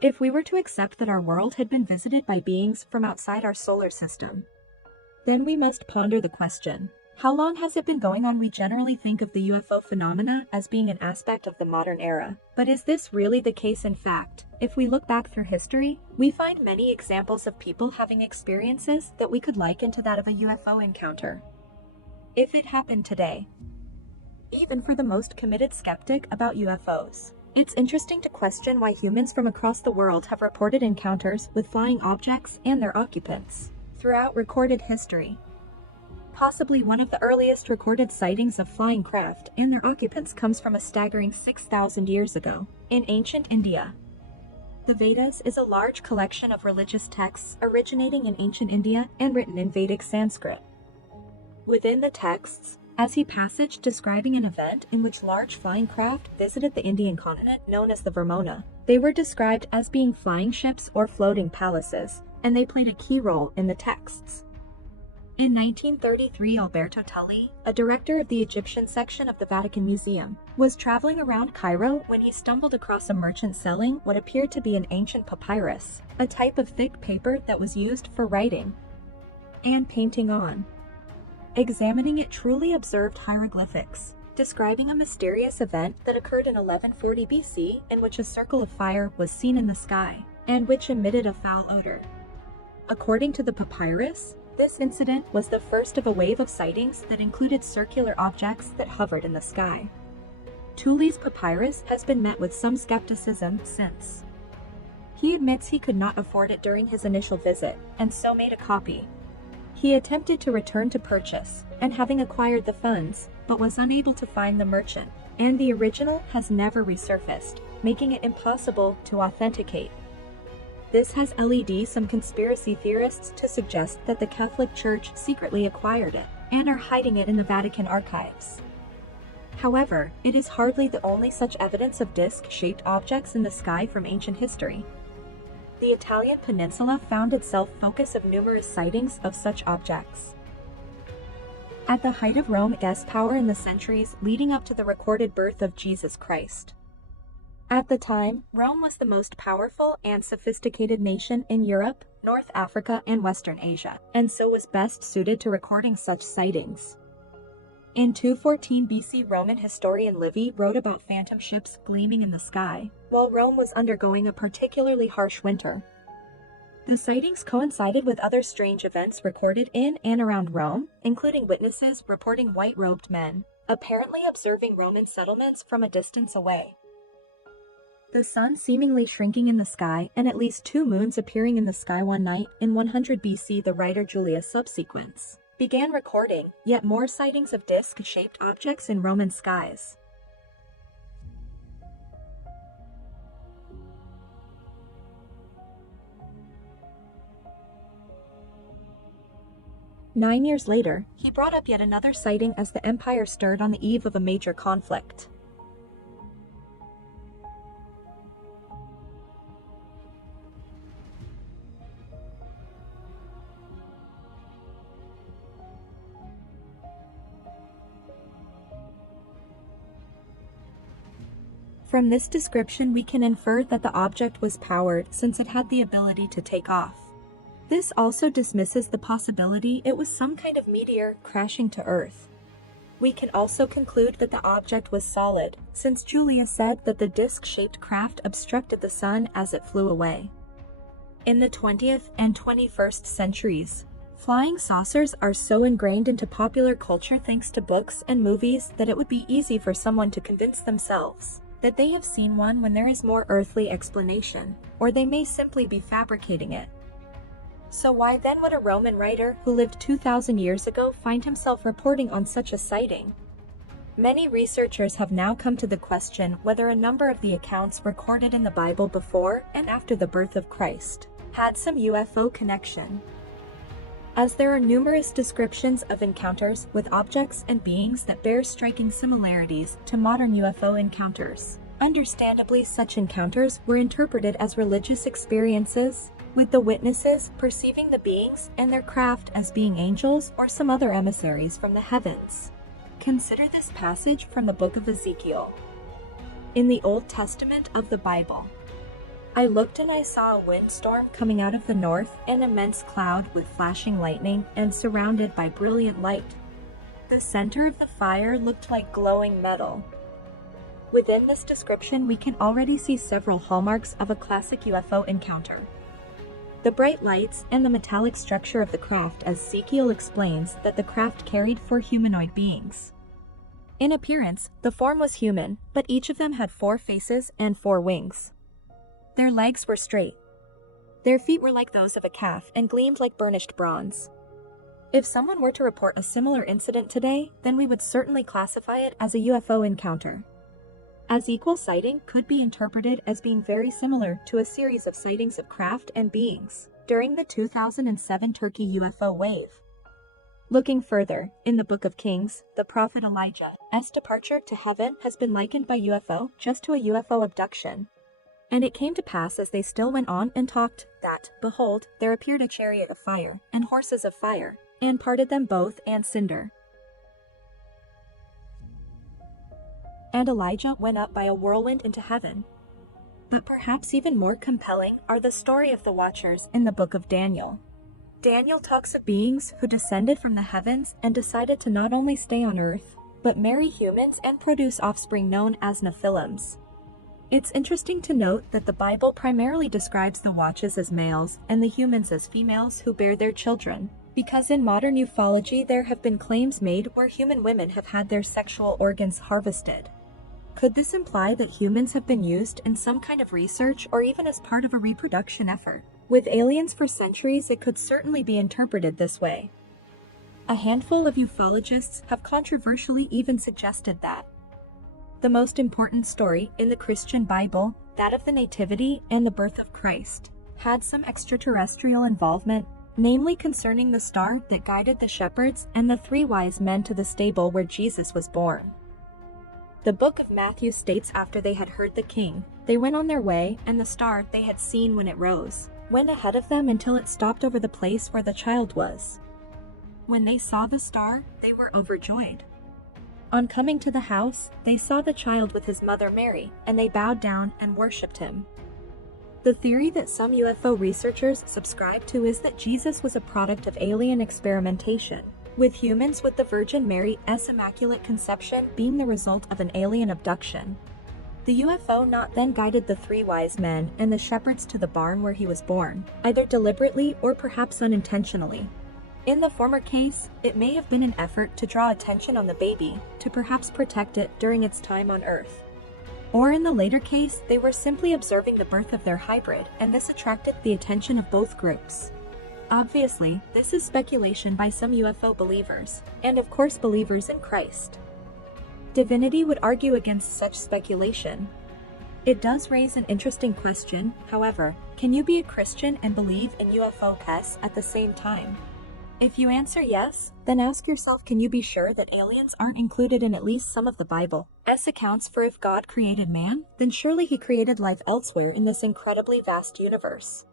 If we were to accept that our world had been visited by beings from outside our solar system, then we must ponder the question, how long has it been going on? We generally think of the UFO phenomena as being an aspect of the modern era. But is this really the case? In fact, if we look back through history, we find many examples of people having experiences that we could liken to that of a UFO encounter. If it happened today, even for the most committed skeptic about UFOs, it's interesting to question why humans from across the world have reported encounters with flying objects and their occupants throughout recorded history. Possibly one of the earliest recorded sightings of flying craft and their occupants comes from a staggering 6,000 years ago, in ancient India. The Vedas is a large collection of religious texts originating in ancient India and written in Vedic Sanskrit. Within the texts, as a passage describing an event in which large flying craft visited the Indian continent known as the Varmona. They were described as being flying ships or floating palaces, and they played a key role in the texts. In 1933, Alberto Tully, a director of the Egyptian section of the Vatican Museum, was traveling around Cairo when he stumbled across a merchant selling what appeared to be an ancient papyrus, a type of thick paper that was used for writing and painting on. Examining it, Tully observed hieroglyphics, describing a mysterious event that occurred in 1140 BC in which a circle of fire was seen in the sky, and which emitted a foul odor. According to the papyrus, this incident was the first of a wave of sightings that included circular objects that hovered in the sky. Tully's papyrus has been met with some skepticism since. He admits he could not afford it during his initial visit, and so made a copy. He attempted to return to purchase, and having acquired the funds, but was unable to find the merchant, and the original has never resurfaced, making it impossible to authenticate. This has led some conspiracy theorists to suggest that the Catholic Church secretly acquired it and are hiding it in the Vatican archives. However, it is hardly the only such evidence of disc-shaped objects in the sky from ancient history. The Italian peninsula found itself focus of numerous sightings of such objects. At the height of Rome's power in the centuries leading up to the recorded birth of Jesus Christ. At the time, Rome was the most powerful and sophisticated nation in Europe, North Africa, and Western Asia, and so was best suited to recording such sightings. In 214 BC, Roman historian Livy wrote about phantom ships gleaming in the sky, while Rome was undergoing a particularly harsh winter. The sightings coincided with other strange events recorded in and around Rome, including witnesses reporting white-robed men, apparently observing Roman settlements from a distance away. The sun seemingly shrinking in the sky, and at least 2 moons appearing in the sky one night. In 100 BC, the writer Julius subsequently began recording yet more sightings of disc-shaped objects in Roman skies. Nine years later, he brought up yet another sighting as the empire stirred on the eve of a major conflict. From this description, we can infer that the object was powered since it had the ability to take off. This also dismisses the possibility it was some kind of meteor crashing to Earth. We can also conclude that the object was solid, since Julius said that the disc-shaped craft obstructed the sun as it flew away. In the 20th and 21st centuries, flying saucers are so ingrained into popular culture thanks to books and movies that it would be easy for someone to convince themselves that they have seen one when there is more earthly explanation, or they may simply be fabricating it. So why then would a Roman writer who lived 2,000 years ago find himself reporting on such a sighting? Many researchers have now come to the question whether a number of the accounts recorded in the Bible before and after the birth of Christ had some UFO connection. As there are numerous descriptions of encounters with objects and beings that bear striking similarities to modern UFO encounters. Understandably, such encounters were interpreted as religious experiences, with the witnesses perceiving the beings and their craft as being angels or some other emissaries from the heavens. Consider this passage from the book of Ezekiel. In the Old Testament of the Bible, I looked and I saw a windstorm coming out of the north, an immense cloud with flashing lightning and surrounded by brilliant light. The center of the fire looked like glowing metal. Within this description, we can already see several hallmarks of a classic UFO encounter. The bright lights and the metallic structure of the craft, as Ezekiel explains that the craft carried 4 humanoid beings. In appearance, the form was human, but each of them had 4 faces and 4 wings. Their legs were straight. Their feet were like those of a calf and gleamed like burnished bronze. If someone were to report a similar incident today, then we would certainly classify it as a UFO encounter. As equal sighting could be interpreted as being very similar to a series of sightings of craft and beings during the 2007 Turkey UFO wave. Looking further, in the Book of Kings, the prophet Elijah's departure to heaven has been likened by UFO just to a UFO abduction. And it came to pass as they still went on and talked, that, behold, there appeared a chariot of fire, and horses of fire, and parted them both and cinder. And Elijah went up by a whirlwind into heaven. But perhaps even more compelling are the story of the watchers in the book of Daniel. Daniel talks of beings who descended from the heavens and decided to not only stay on earth, but marry humans and produce offspring known as Nephilims. It's interesting to note that the Bible primarily describes the watches as males and the humans as females who bear their children, because in modern ufology there have been claims made where human women have had their sexual organs harvested. Could this imply that humans have been used in some kind of research or even as part of a reproduction effort? With aliens for centuries, it could certainly be interpreted this way. A handful of ufologists have controversially even suggested that the most important story in the Christian Bible, that of the Nativity and the birth of Christ, had some extraterrestrial involvement, namely concerning the star that guided the shepherds and the 3 wise men to the stable where Jesus was born. The book of Matthew states after they had heard the king, they went on their way, and the star they had seen when it rose went ahead of them until it stopped over the place where the child was. When they saw the star, they were overjoyed. On coming to the house, they saw the child with his mother Mary, and they bowed down and worshipped him. The theory that some UFO researchers subscribe to is that Jesus was a product of alien experimentation, with humans with the Virgin Mary's Immaculate Conception being the result of an alien abduction. The UFO not then guided the 3 wise men and the shepherds to the barn where he was born, either deliberately or perhaps unintentionally. In the former case, it may have been an effort to draw attention on the baby, to perhaps protect it during its time on Earth. Or in the later case, they were simply observing the birth of their hybrid, and this attracted the attention of both groups. Obviously, this is speculation by some UFO believers, and of course believers in Christ. Divinity would argue against such speculation. It does raise an interesting question, however, can you be a Christian and believe in UFOs at the same time? If you answer yes, then ask yourself, can you be sure that aliens aren't included in at least some of the Bible's accounts? For if God created man, then surely he created life elsewhere in this incredibly vast universe.